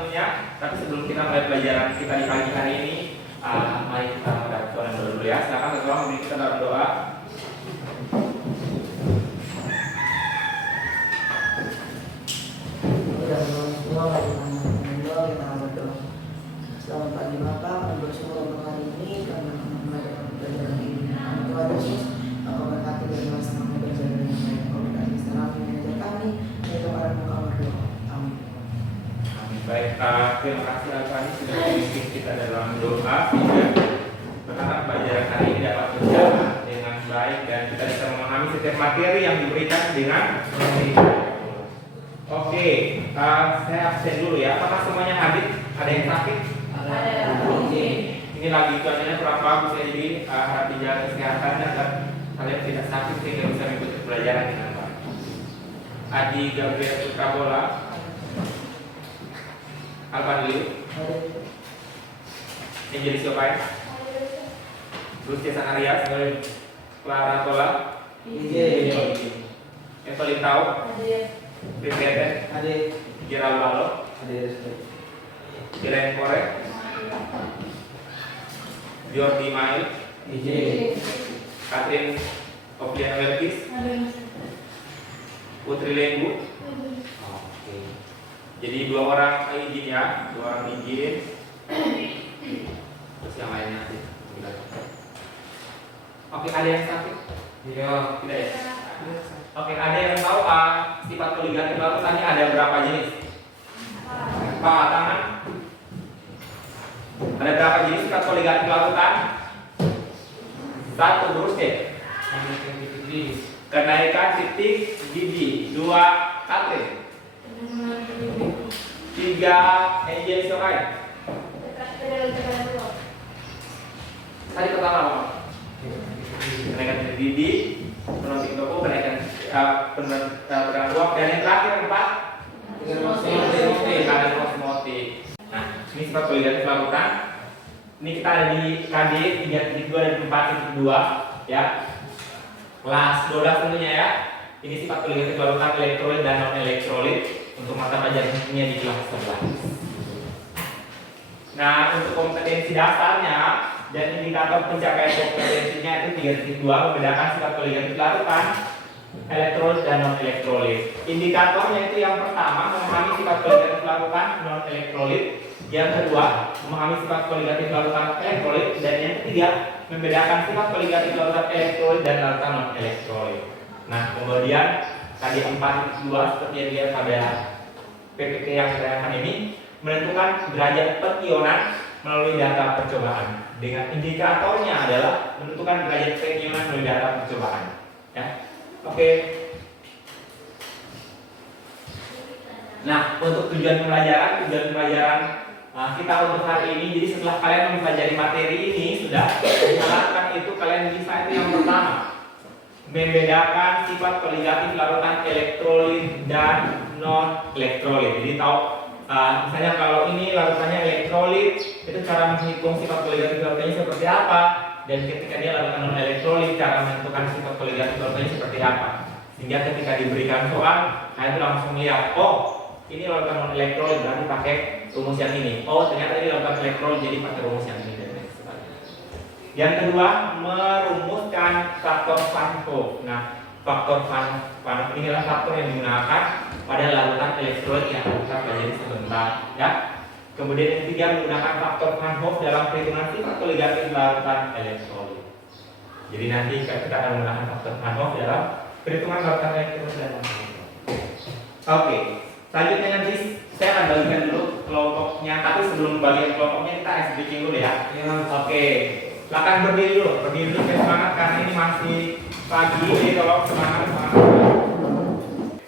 tentunya. Tapi sebelum kita mulai pelajaran kita di pagi hari ini, mari kita menghadap Tuhan dulu ya. Silakan Tuhan memberi kita dalam doa. Selamat pagi Bapak, kami bersyukur untuk hari ini karena kami melakukan pelajaran ini. Tuhan Yesus, Engkau berkati dan bersama kami belajar dengan baik. Engkau berkati setelah mengajar kami, dan kepada Engkau berdoa. Amin. Amin. Baik, terima kasih Al-Fani sudah memimpin kita dalam doa sehingga berharap pelajaran hari ini dapat berjalan dengan baik dan kita bisa memahami setiap materi yang diberikan dengan baik. Oke, saya absen dulu ya. Apakah semuanya hadir? Ada yang sakit? Oke. Ini lagi cuacanya kurang bagus ya, jadi harap dijaga kesehatannya dan kalian tidak sakit sehingga bisa mengikuti pelajaran dengan baik. Adi Gabriel Putra Bola, Alfadli, Angel Siopai, Lucia Sanarias, Clara Tola, Evelyn Tau, Pribete, Gerald Balo, Giren Korek, Jordi Mail, Katrin Oplian Welkis, Putri Lenggu. Oke. Jadi dua orang izin ya, Terus yang lainnya sih. Oke, ada yang sakit? Iya. Tidak ya? Oke, ada yang tahu sifat koligatif larutannya ada berapa jenis? Pak, tangan. Ada berapa jenis sifat koligatif larutan? 1 huruf C. Kenaikan titik gigi. 2 Katrin. 3 Angel Sokai. Tadi pertama apa? Kenaikan titik gigi, penonton toko, kenaikan pergerakan ruang, dan yang terakhir 4 kadar osmotik. Nah, ini sifat koligatif larutan. Ini kita ada di KD 3.2 dan 4.2 ya. Kelas 12 tentunya ya. Ini sifat koligatif larutan elektrolit dan non elektrolit untuk mata pelajarannya di kelas 11. Nah, untuk kompetensi dasarnya dan indikator pencapaian kompetensinya itu 3.2 membedakan sifat koligatif larutan elektrolit dan non elektrolit. Indikatornya itu yang pertama memahami sifat koligatif larutan non elektrolit, yang kedua memahami sifat koligatif larutan elektrolit, dan yang ketiga membedakan sifat koligatif larutan elektrolit dan larutan non elektrolit. Nah, kemudian tadi 4.2 seperti yang dilihat pada PPT yang saya akan ini menentukan derajat peionan melalui data percobaan. Dengan indikatornya adalah menentukan derajat peionan melalui data percobaan. Ya. Oke. Nah, untuk tujuan pelajaran kita untuk hari ini, jadi setelah kalian mempelajari materi ini sudah diharapkan itu kalian bisa itu yang pertama membedakan sifat koligatif larutan elektrolit dan non elektrolit. Jadi tahu misalnya kalau ini larutannya elektrolit, itu cara menghitung sifat koligatif larutannya seperti apa, dan ketika dia larutan non elektrolit cara menentukan sifat koligatif larutannya seperti apa. Sehingga ketika diberikan soal, kalian itu langsung lihat, oh ini larutan non elektrolit berarti pakai rumus yang ini. Oh ternyata ini larutan elektrolit jadi pakai rumus yang ini. Yang kedua, merumuskan faktor Van Hoff. Nah, faktor Van Hoff inilah faktor yang digunakan pada larutan elektrolit yang kita pelajari sebentar, ya. Kemudian yang ketiga, menggunakan faktor Van Hoff dalam perhitungan sifat koligatif larutan elektrolit. Jadi nanti kita akan menggunakan faktor Van Hoff dalam perhitungan larutan elektrolit dan non-elektrolit. Oke, selanjutnya nanti saya akan bagikan dulu kelompoknya. Tapi sebelum bagian kelompoknya kita SBK dulu ya. Oke. Silakan berdiri dulu semangat karena ini masih pagi, jadi kalau semangat.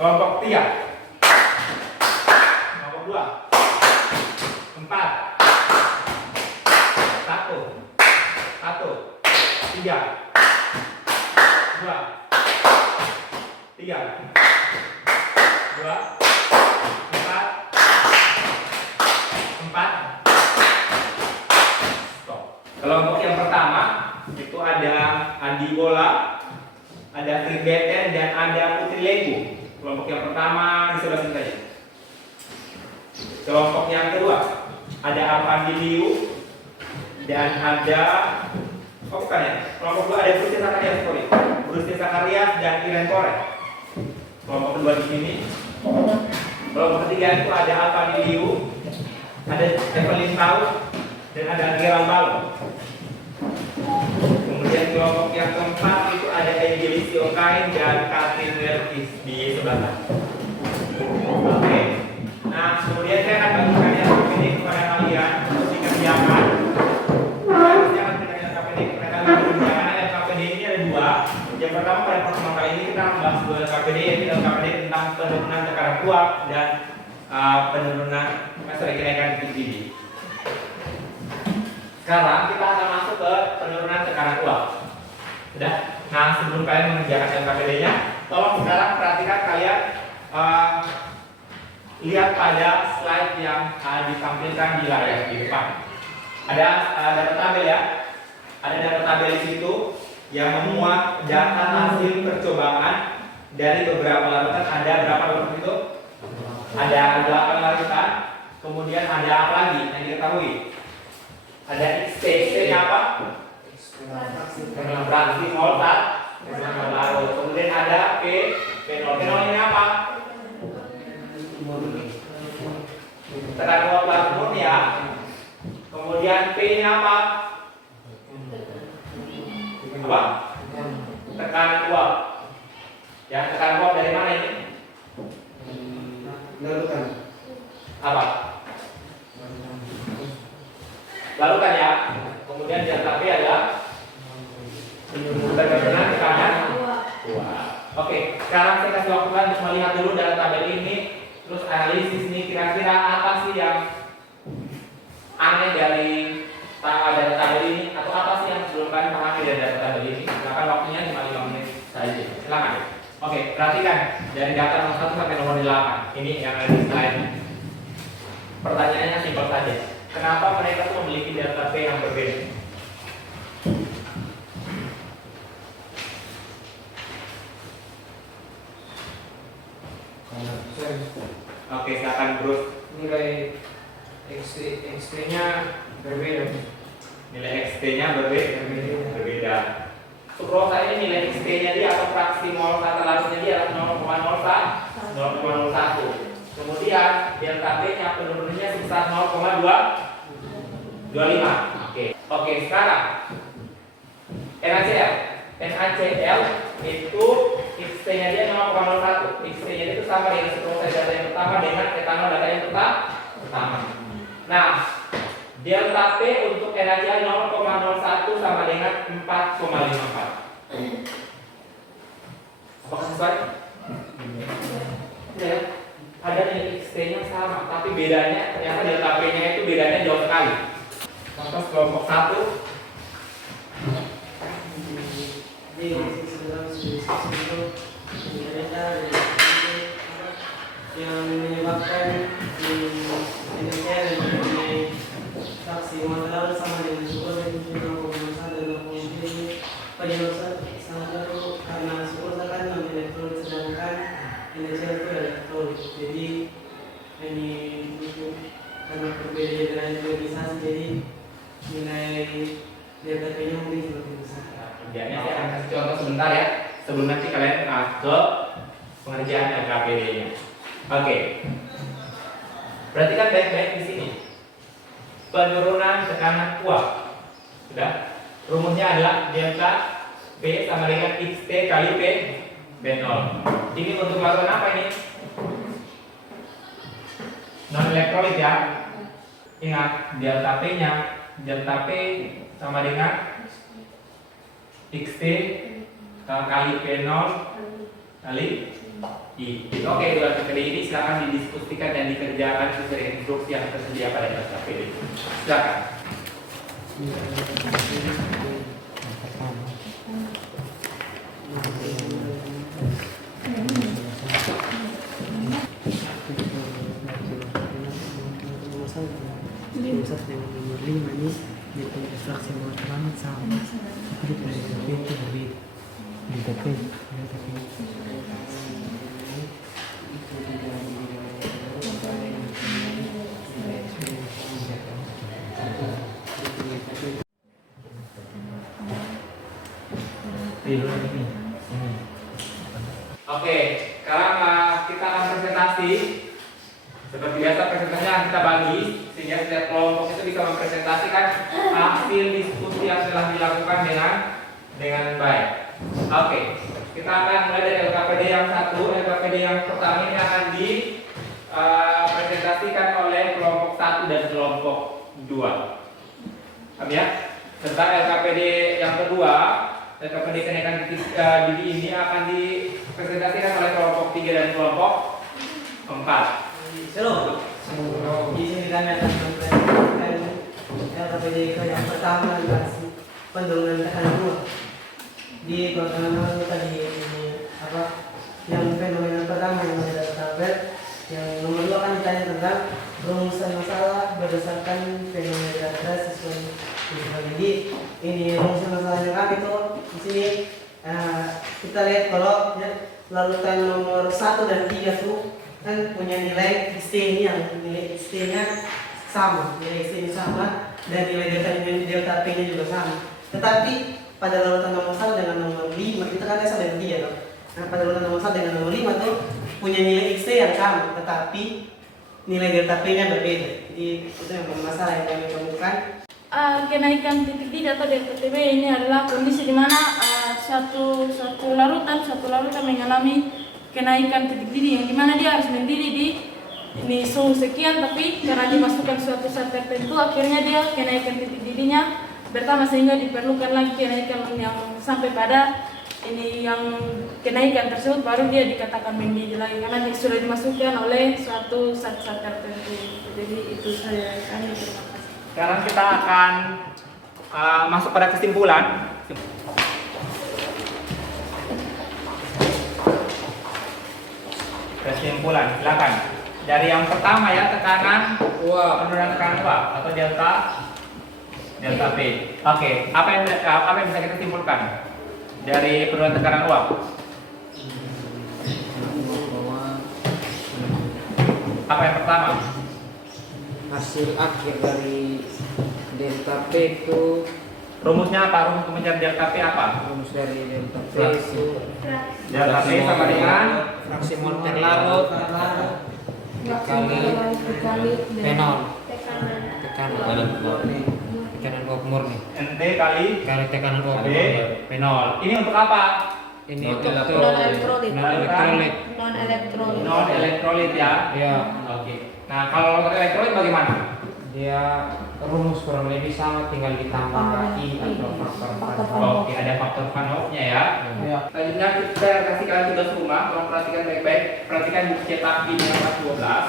Kelompok 3, kelompok 2, 4, 1, 3, 2, 4. Kelompok yang pertama itu ada Andi Bola, ada Tribeten, dan ada Putri Lenggu. Kelompok yang pertama di sebelah sini saja. Kelompok yang kedua ada Alphandiliu dan ada bukan ya? Kelompok kedua ada Brustia Zacharias, sorry. Brustia Zacharias dan Irenkore. Kelompok kedua di sini. Kelompok ketiga itu ada Alphandiliu, ada Evelyn Tau, dan ada Gerald Balo. Kemudian kelompok yang keempat itu ada Angelis Siokain dan Katrin Wertis di sebelah kanan. Oke. Nah, kemudian saya akan bagikan yang KPD kepada kalian untuk dikerjakan. Saya akan berikan yang KPD kepada kalian untuk dikerjakan. Yang KPD ini ada dua. Yang pertama pada pertemuan kali ini kita membahas dua KPD, yaitu KPD tentang penurunan tekanan uap dan penurunan kenaikan PGD. Sekarang kita akan masuk ke penurunan tekanan uap. Sudah? Nah, sebelum kalian mengerjakan LKPD-nya, tolong sekarang perhatikan kalian lihat pada slide yang ditampilkan di layar di depan. Ada data tabel ya. Ada data tabel di situ yang memuat data hasil percobaan dari beberapa larutan. Ada berapa larutan itu? Ada 8 larutan. Kemudian ada apa lagi yang diketahui? Ada XT, XT-nya apa? Fraksi mol larut. Kemudian ada P, P0. P0 ini apa? Tekanan uap larut murni ya. Kemudian P-nya apa? Apa? Tekanan uap. Ya, tekanan uap dari mana ini? Larutan. Apa? Larutan ya. Kemudian delta P adalah penurunan tekanan uap. Oke, sekarang saya kasih waktu kalian untuk melihat dulu dalam tabel ini, terus analisis ini kira-kira apa sih yang aneh dari data tabel ini, atau apa sih yang belum kalian pahami dari data tabel ini. Silakan, waktunya 5 menit saja. Silakan. Oke, perhatikan dari data nomor 1 sampai nomor 8. Ini yang ada di slide. Pertanyaannya simpel saja. Kenapa mereka tuh memiliki delta P yang berbeda? Oke, silakan Bruce. Nilai XT-nya berbeda. Nilai XT-nya berbeda. Sukrosa ini nilai XT-nya dia atau fraksi mol kata larutnya dia adalah 0,01. Kemudian delta P-nya penurunannya sebesar 0,25. Oke, sekarang NaCl. NaCl itu XT-nya dia 0,01. XT-nya itu sama dengan sukrosa data yang pertama dengan etanol data yang pertama. Nah, delta P untuk NaCl 0,01 sama dengan 4,54. Apakah sesuai? Ya. Ada nilai XT-nya sama, tapi bedanya ternyata delta P-nya itu bedanya jauh sekali. Contoh kelompok 1. Yang menyebabkan fraksi mol larut sama dengan sukur dan penyebab salah satu karena sukur kan non-elektron sedangkan NaCl itu elektron. Jadi ini karena perbedaan derajat ionisasi, jadi nilai delta P-nya mungkin seperti besar. Kerjanya saya akan kasih contoh sebentar ya, sebelum nanti kalian ke pengerjaan LKPD-nya. Oke. Perhatikan baik-baik di sini. Penurunan tekanan uap. Sudah. Rumusnya adalah delta P sama dengan XT kali P0. Ini untuk larutan apa ini? Non elektrolit ya. Ingat delta P-nya, delta P sama dengan XT kali P0 kali I. Oke, dua metode ini silakan didiskusikan dan dikerjakan sesuai instruksi yang tersedia pada LKPD. Silakan. Nomor 5 ini yaitu fraksi mol terlambat sama dari delta P itu berbeda. Delta P. Oke, sekarang kita akan presentasi. Seperti biasa presentasinya kita bagi sehingga setiap kelompok itu bisa mempresentasikan hasil diskusi yang telah dilakukan dengan baik. Oke, kita akan mulai dari LKPD yang satu. LKPD yang pertama ini akan dipresentasikan oleh kelompok 1 dan kelompok 2. Paham ya? Serta LKPD yang kedua, LKPD kenaikan diri ini akan dipresentasikan oleh kelompok 3 dan kelompok 4. Halo. Di sini kami akan mempresentasikan LKPD yang pertama adalah penurunan tekanan ruang. Di pertama tadi ini yang fenomena pertama yang ada tabel, yang nomor 2 kan ditanya tentang rumusan masalah berdasarkan fenomena data sesuai. Jadi ini rumusan masalahnya kami tuh di sini kita lihat kalau larutan nomor 1 dan 3 tuh kan punya nilai ST yang nilai ST-nya sama, dan nilai delta P-nya juga sama. Tetapi pada larutan nomor 1 dengan nomor 5 kita kan S dan 3 loh. Nah, pada larutan nomor 1 dengan nomor 5 tuh punya nilai XT yang sama, tetapi nilai delta P-nya berbeda. Jadi itu yang masalah yang kami temukan. Kenaikan titik didih atau delta TB ini adalah kondisi di mana satu larutan mengalami kenaikan titik didih yang dimana dia harus mendidih di ini suhu sekian, tapi karena dimasukkan suatu saat tertentu akhirnya dia kenaikan titik didihnya pertama sehingga diperlukan lagi kenaikan yang sampai pada ini yang kenaikan tersebut baru dia dikatakan mendidih lagi karena dia sudah dimasukkan oleh suatu saat tertentu. Jadi itu saya kami terima kasih. Sekarang kita akan masuk pada kesimpulan. Kesimpulan, silakan. Dari yang pertama ya, tekanan penurunan tekanan uap atau delta P. Oke, apa yang bisa kita simpulkan dari penurunan tekanan uap? Apa yang pertama? Hasil akhir dari delta P itu, Rumusnya apa? Rumus untuk mencari delta P apa? rumus dari delta P itu Delta P sama dengan fraksi mol per larut dikali penol tekanan uap murni NT kali tekanan uap B penol. Ini untuk apa? ini Non untuk elektrolit. non elektrolit. Non elektrolit ya. Ya, Oke. Nah, kalau non elektrolit bagaimana? dia rumus kurang lebih sama, tinggal ditambah I atau faktor Oke, ada faktor Van Hoff-nya ya. Ya. Selanjutnya kita kasih kalian tugas rumah, tolong perhatikan baik-baik. Perhatikan buku cetak di halaman 12.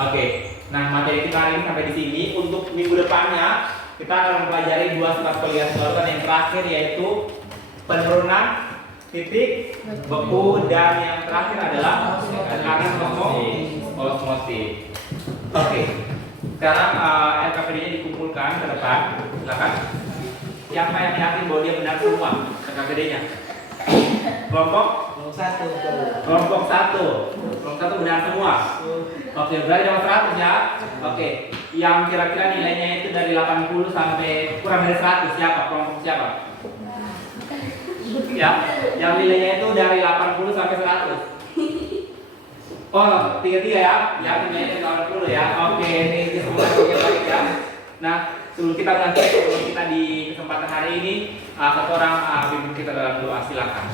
Oke. Nah, materi kita hari ini sampai di sini. Untuk minggu depannya kita akan mempelajari dua sifat kualitas larutan yang terakhir yaitu penurunan titik beku dan yang terakhir adalah tekanan osmosis. Oke. Sekarang LKPD-nya dikumpulkan ke depan. Silakan. Siapa yang yakin bahwa dia benar semua LKPD-nya? Kelompok 1. Kelompok 1 benar semua. Oke, berarti nomor 100 ya. Oke. Yang kira-kira nilainya itu dari 80 sampai kurang dari 100 siapa? Kelompok siapa? Ya, yang nilainya itu dari 80 sampai 100. Oh, 33 ya? Ya, nilainya 80 ya. Oke, ini kesimpulan yang baik ya. Nah, sebelum kita melanjutkan sebelum kita di kesempatan hari ini, satu orang pimpin kita dalam doa, silakan.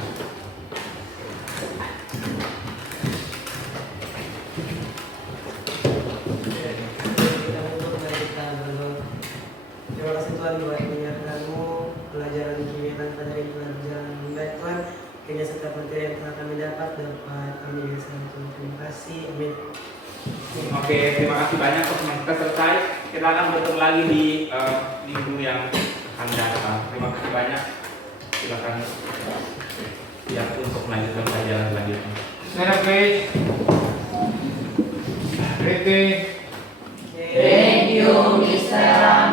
Terima kasih Tuhan buat menyertamu pelajaran kimia tanpa dari pelajaran baik Tuhan. Kiranya setiap materi yang telah kami dapat kami bisa Tuhan. Terima kasih. Amin. Oke, terima kasih banyak teman kita selesai. Kita akan bertemu lagi di minggu yang akan datang. Terima kasih banyak. Silakan siap untuk melanjutkan pelajaran selanjutnya. Ready. Thank you, Mr.